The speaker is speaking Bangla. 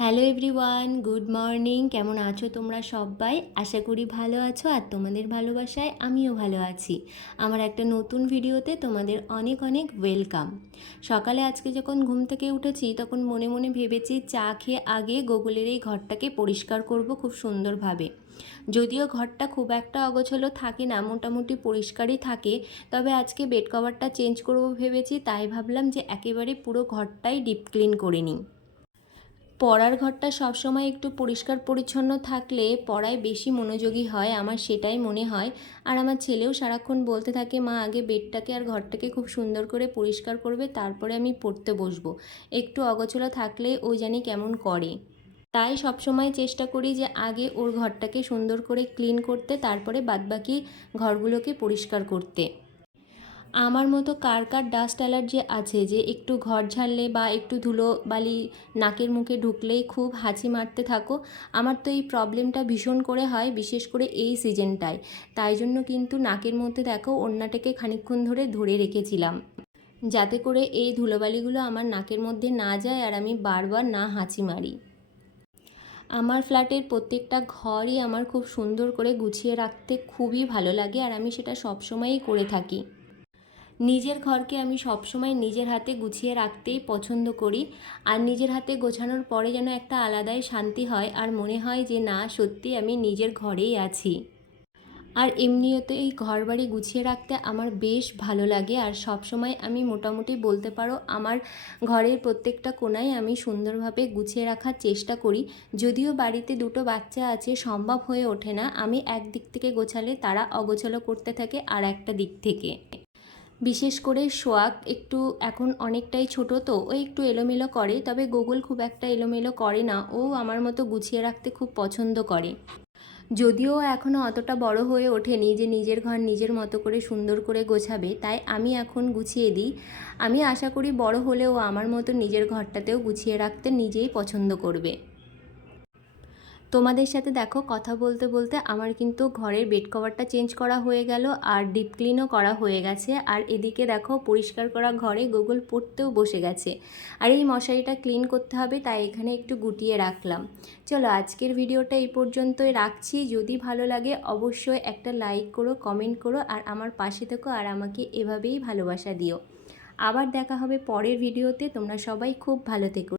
Hello everyone, good morning. কেমন আছো তোমরা সবাই? আশা করি ভালো আছো আর তোমাদের ভালোবাসায় আমিও ভালো আছি। আমার একটা নতুন ভিডিওতে তোমাদের অনেক অনেক ওয়েলকাম। সকালে আজকে যখন ঘুম থেকে উঠেছি তখন মনে মনে ভেবেছি চা খেয়ে আগে গুগলের এই ঘরটাকে পরিষ্কার করব খুব সুন্দরভাবে। যদিও ঘরটা খুব একটা অগোছালো থাকে না, মোটামুটি পরিষ্কারই থাকে, তবে আজকে বেড কভারটা চেঞ্জ করব ভেবেছি, তাই ভাবলাম যে একেবারে পুরো ঘরটাই ডিপ ক্লিন করে নিই। পড়ার ঘরটা সবসময় একটু পরিষ্কার পরিচ্ছন্ন থাকলে পড়ায় বেশি মনোযোগী হয়, আমার সেটাই মনে হয়। আর আমার ছেলেও সারাক্ষণ বলতে থাকে, মা আগে বেডটাকে আর ঘরটাকে খুব সুন্দর করে পরিষ্কার করবে, তারপরে আমি পড়তে বসবো। একটু অগোছালো থাকলে ও জানি কেমন করে। তাই সবসময় চেষ্টা করি যে আগে ওর ঘরটাকে সুন্দর করে ক্লিন করতে, তারপরে বাদবাকি ঘরগুলোকে পরিষ্কার করতে। আমার মতো কার কার ডাস্ট অ্যালার্জি আছে যে একটু ঘর ঝাড়লে বা একটু ধুলো বালি নাকের মুখে ঢুকলেই খুব হাঁচি মারতে থাকো? আমার তো এই প্রবলেমটা ভীষণ করে হয়, বিশেষ করে এই সিজনটায়। তাই জন্য কিন্তু নাকের মধ্যে দেখো ওড়নাটাকে খানিকক্ষণ ধরে ধরে রেখেছিলাম, যাতে করে এই ধুলোবালিগুলো আমার নাকের মধ্যে না যায় আর আমি বারবার না হাঁচি মারি। আমার ফ্ল্যাটের প্রত্যেকটা ঘরই আমার খুব সুন্দর করে গুছিয়ে রাখতে খুবই ভালো লাগে, আর আমি সেটা সবসময়ই করে থাকি। নিজের ঘরকে আমি সবসময় নিজের হাতে গুছিয়ে রাখতেই পছন্দ করি। আর নিজের হাতে গোছানোর পরে যেন একটা আলাদাই শান্তি হয়, আর মনে হয় যে না, সত্যি আমি নিজের ঘরেই আছি। আর এমনিও তো এই ঘর বাড়ি গুছিয়ে রাখতে আমার বেশ ভালো লাগে, আর সব সময় আমি মোটামুটি বলতে পারো আমার ঘরের প্রত্যেকটা কোণায় আমি সুন্দরভাবে গুছিয়ে রাখার চেষ্টা করি। যদিও বাড়িতে দুটো বাচ্চা আছে, সম্ভব হয়ে ওঠে না, আমি এক দিক থেকে গোছালে তারা অগোছালো করতে থাকে আর একটা দিক থেকে। বিশেষ করে সোয়াক একটু এখন অনেকটাই ছোট, তো ও একটু এলোমেলো করে, তবে গুগল খুব একটা এলোমেলো করে না, ও আমার মতো গুছিয়ে রাখতে খুব পছন্দ করে। যদিও এখনও অতটা বড় হয়ে ওঠেনি যে নিজের ঘর নিজের মতো করে সুন্দর করে গোছাবে, তাই আমি এখন গুছিয়ে দিই। আমি আশা করি বড় হলেও আমার মতো নিজের ঘরটাতেও গুছিয়ে রাখতে নিজেই পছন্দ করবে। তোমাদের সাথে দেখো কথা বলতে বলতে আমার কিন্তু ঘরের বেড কভারটা চেঞ্জ করা হয়ে গেল, আর ডিপ ক্লিনও করা হয়ে গেছে। আর এদিকে দেখো পরিষ্কার করা ঘরে গুগল পড়তেও বসে গেছে। আর এই মশারিটা ক্লিন করতে হবে, তাই এখানে একটু গুটিয়ে রাখলাম। চলো আজকের ভিডিওটা এই পর্যন্তই রাখছি। যদি ভালো লাগে অবশ্যই একটা লাইক করো, কমেন্ট করো, আর আমার পাশে থেকো, আর আমাকে এভাবেই ভালোবাসা দিও। আবার দেখা হবে পরের ভিডিওতে। তোমরা সবাই খুব ভালো থেকো।